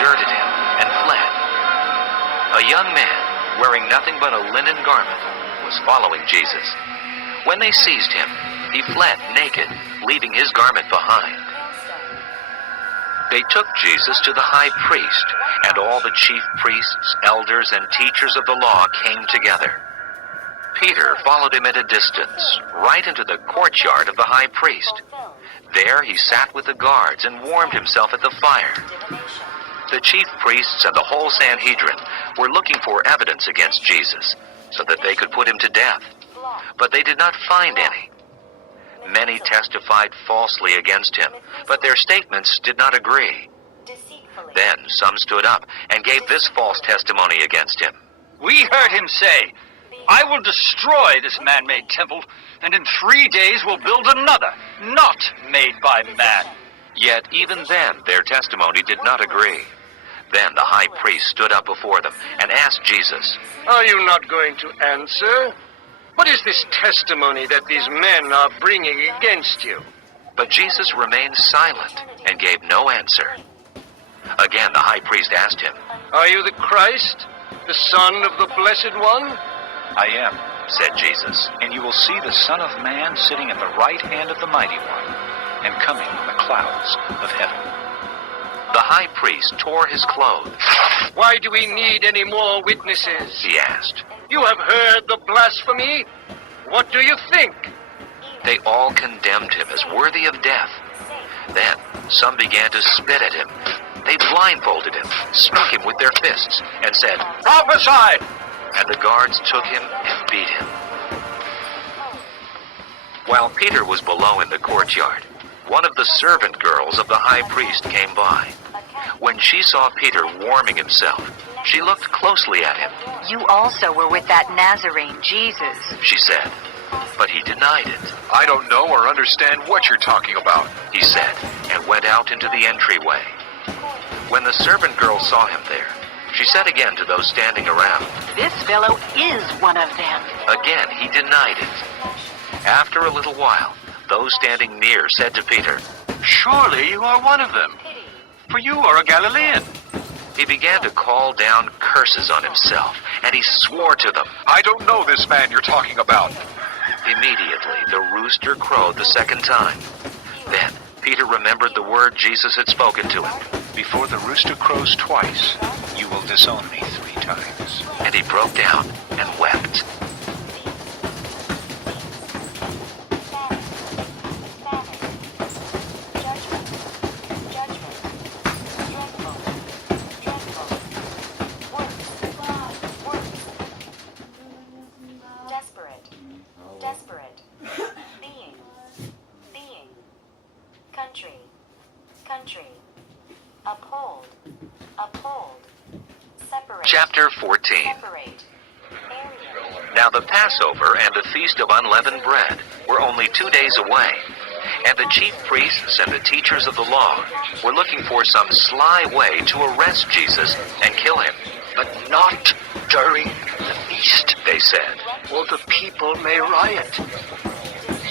deserted him and fled. A young man, wearing nothing but a linen garment, was following Jesus. When they seized him, he fled naked, leaving his garment behind. They took Jesus to the high priest, and all the chief priests, elders, and teachers of the law came together. Peter followed him at a distance, right into the courtyard of the high priest. There he sat with the guards and warmed himself at the fire. The chief priests and the whole Sanhedrin were looking for evidence against Jesus, so that they could put him to death. But they did not find any. Many testified falsely against him, but their statements did not agree. Then some stood up and gave this false testimony against him. We heard him say, "I will destroy this man-made temple, and in 3 days will build another, not made by man." Yet even then their testimony did not agree. Then the high priest stood up before them and asked Jesus, "Are you not going to answer? What is this testimony that these men are bringing against you?" But Jesus remained silent and gave no answer. Again the high priest asked him, "Are you the Christ, the Son of the Blessed One?" "I am," said Jesus. "and you will see the Son of Man sitting at the right hand of the Mighty One, and coming on the clouds of heaven." The high priest tore his clothes. "Why do we need any more witnesses?" he asked. "You have heard the blasphemy. What do you think?" They all condemned him as worthy of death. Then some began to spit at him. They blindfolded him, struck him with their fists, and said, "Prophesy!" And the guards took him and beat him. While Peter was below in the courtyard, one of the servant girls of the high priest came by. When she saw Peter warming himself, she looked closely at him. "You also were with that Nazarene, Jesus," she said. But he denied it. "I don't know or understand what you're talking about," he said, and went out into the entryway. When the servant girl saw him there, she said again to those standing around, "This fellow is one of them." Again he denied it. After a little while, those standing near said to Peter, "Surely you are one of them, for you are a Galilean." He began to call down curses on himself, and he swore to them. "I don't know this man you're talking about." Immediately the rooster crowed the second time. Then Peter remembered the word Jesus had spoken to him. "Before the rooster crows twice, you will disown me 3 times. And he broke down and wept. Desperate. Being. Country. Uphold. Separate. Chapter 14. Separate. Area. Now the Passover and the Feast of Unleavened Bread were only 2 days away, and the chief priests and the teachers of the law were looking for some sly way to arrest Jesus and kill him. "But not during the feast," they said, "or the people may riot."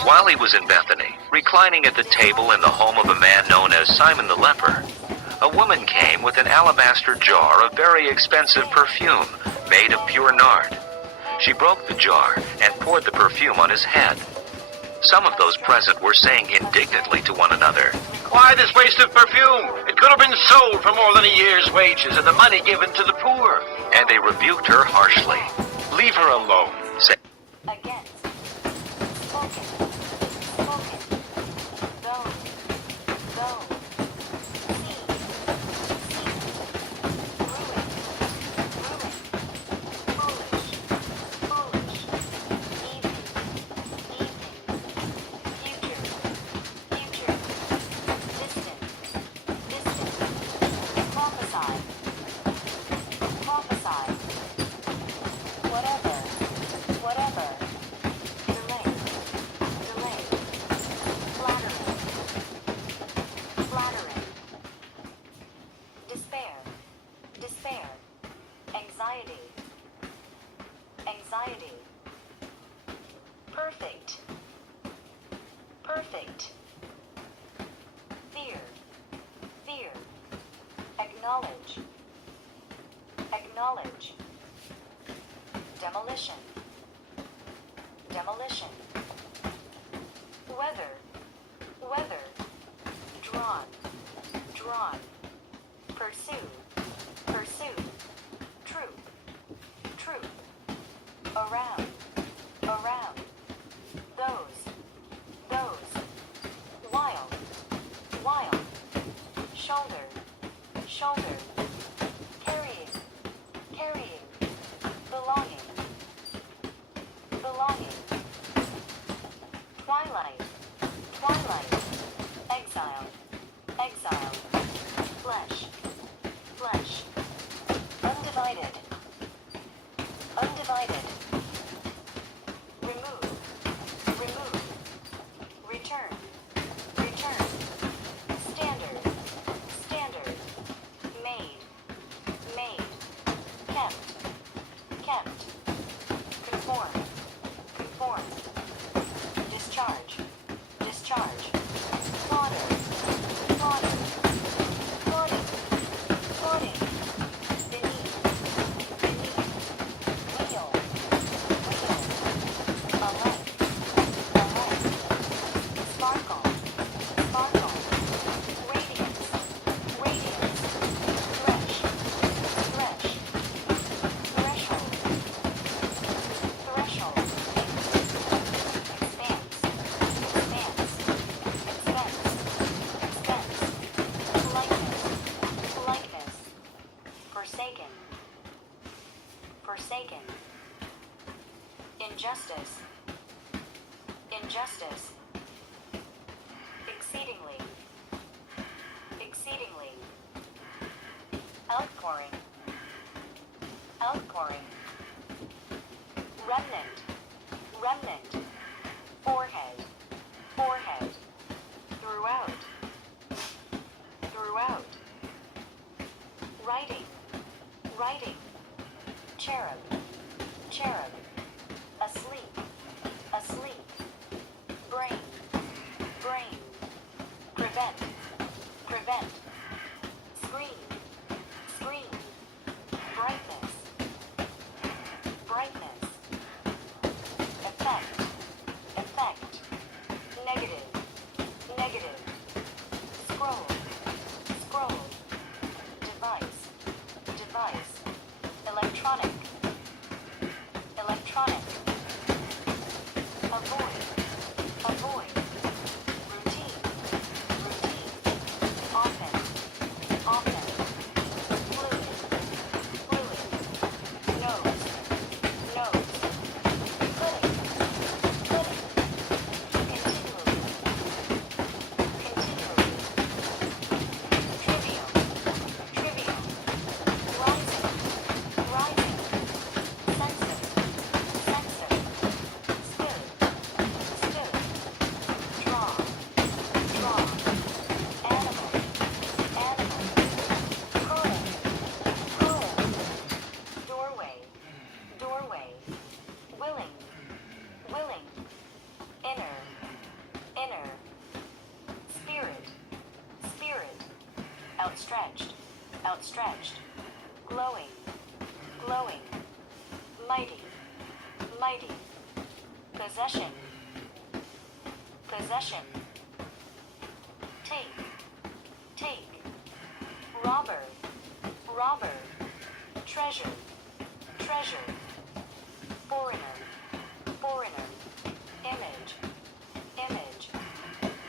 While he was in Bethany, reclining at the table in the home of a man known as Simon the leper, a woman came with an alabaster jar of very expensive perfume made of pure nard. She broke the jar and poured the perfume on his head. Some of those present were saying indignantly to one another, "Why this waste of perfume? It could have been sold for more than a year's wages and the money given to the poor." and they rebuked her harshly. Leave her alone. Against. Spoken. Go. Foolish. Evening. Future. Distant. Prophesy. Whatever. Delay. Flattering. Despair. Anxiety. Perfect. Fear. Acknowledge. Acknowledge. Demolition. Demolition. Weather. Weather. Drawn. Drawn. Pursue. Pursue. Troop. Troop. Around. Around. Those. Those. Wild. Wild. Shoulder. Shoulder. Carrying. Carrying. Belonging. Belonging. Twilight. Twilight. Exile. Exile. Flesh. Flesh. Undivided. Undivided. Remove. Remove. Return. Return. Standard. Standard. Made. Made. Kept. Kept. Conform. Conform. Discharge. Discharge. Slaughter. Slaughter. Slaughter. Slaughter. Beneath. Beneath. Wheel. Wheel. Alike. Alike. Sparkle. Sparkle. Radiance. Radiance. Thresh. Thresh. Threshold. Threshold. Expanse. Expanse. Expense. Expense. Likeness. Likeness. Forsaken. Forsaken. Injustice. Injustice. Exceedingly. Exceedingly. Outpouring. Outpouring. Remnant. Remnant. Forehead. Forehead. Throughout. Throughout. Writing. Writing. Cherub. Cherub. Asleep. Asleep. Brain. Brain. Prevent. Prevent. Screen. Screen. Brightness. Brightness. Effect. Effect. Negative. Negative. Scroll. Scroll. Device. Device. Electronic. Electronic. Avoid. Avoid. Routine. Routine. Often. Often. Fluid. Fluid. Nose. Nose. Pudding. Pudding. Continually. Continually. Trivial. Trivial. Rising. Rising. Sensitive. Sensitive. Stood. Stood. Draw. Draw. Animal. Animal. Cruel. Cruel. Doorway. Doorway. Willing. Willing. Inner. Inner. Spirit. Spirit. Outstretched. Outstretched. Glowing. Glowing. Mighty. Mighty. Possession. Possession. Take. Take. Robber. Robber. Treasure. Treasure. Foreigner. Foreigner. Image. Image.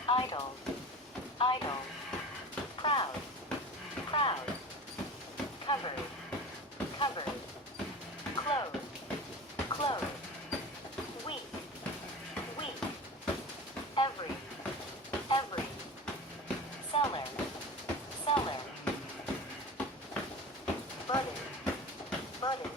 Idol. Idol. Proud. Proud. Covered. Covered. Clothed. Clothed. Weak. Weak. Every. Every. Seller. Seller. Butter. Butter.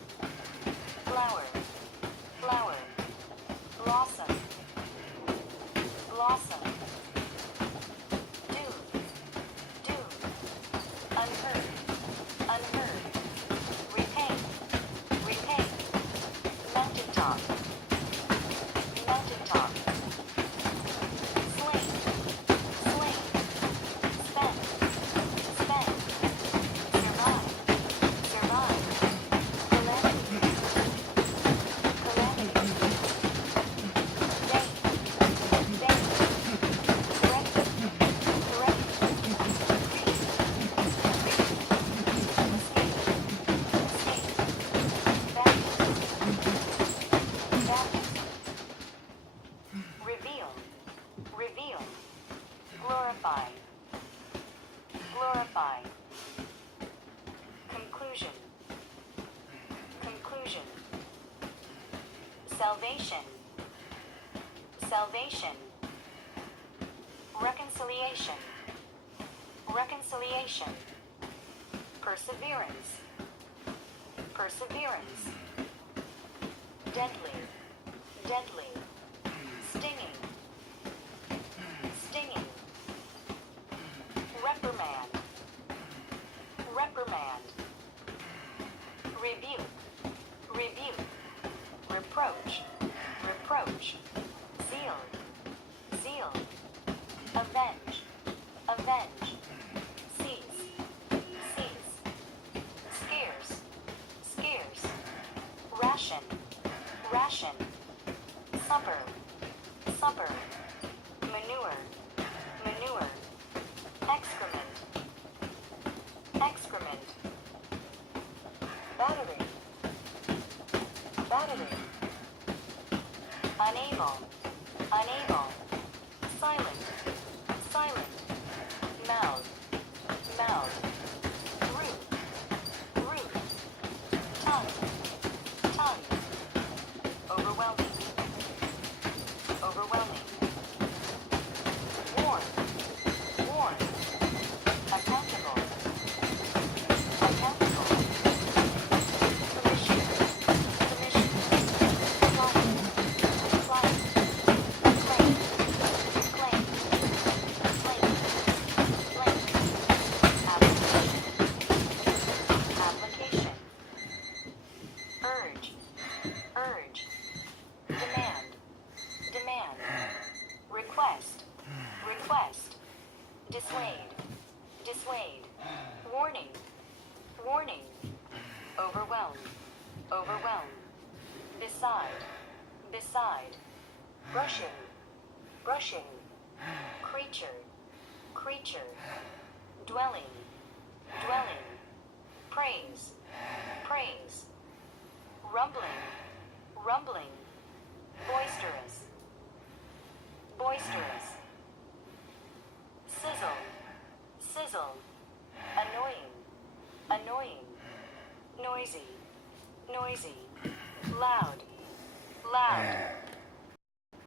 salvation, salvation, reconciliation, reconciliation, perseverance, perseverance, deadly, deadly, stinging, stinging, reprimand, reprimand, rebuke, rebuke, reproach, reproach, zeal, zeal, avenge, avenge, seize, seize, scarce, scarce, ration, ration, supper, supper, manure, manure, excrement, excrement, battery, battery, unable, unable, silent, silent, mouth, mouth, root, root, tongue, tongue, overwhelming, overwhelming, warn, warn, accountable, accountable, commission, commission, client, client, claim, claim, claim, claim, application, application, urge, urge, demand, demand, request, request, dissuade, dissuade, warning, warning, overwhelm, overwhelm, beside, beside, brushing, brushing, creature, creature, dwelling, dwelling, praise, praise, rumbling, rumbling, boisterous, boisterous, sizzle, sizzle, annoying, annoying, noisy, noisy, loud,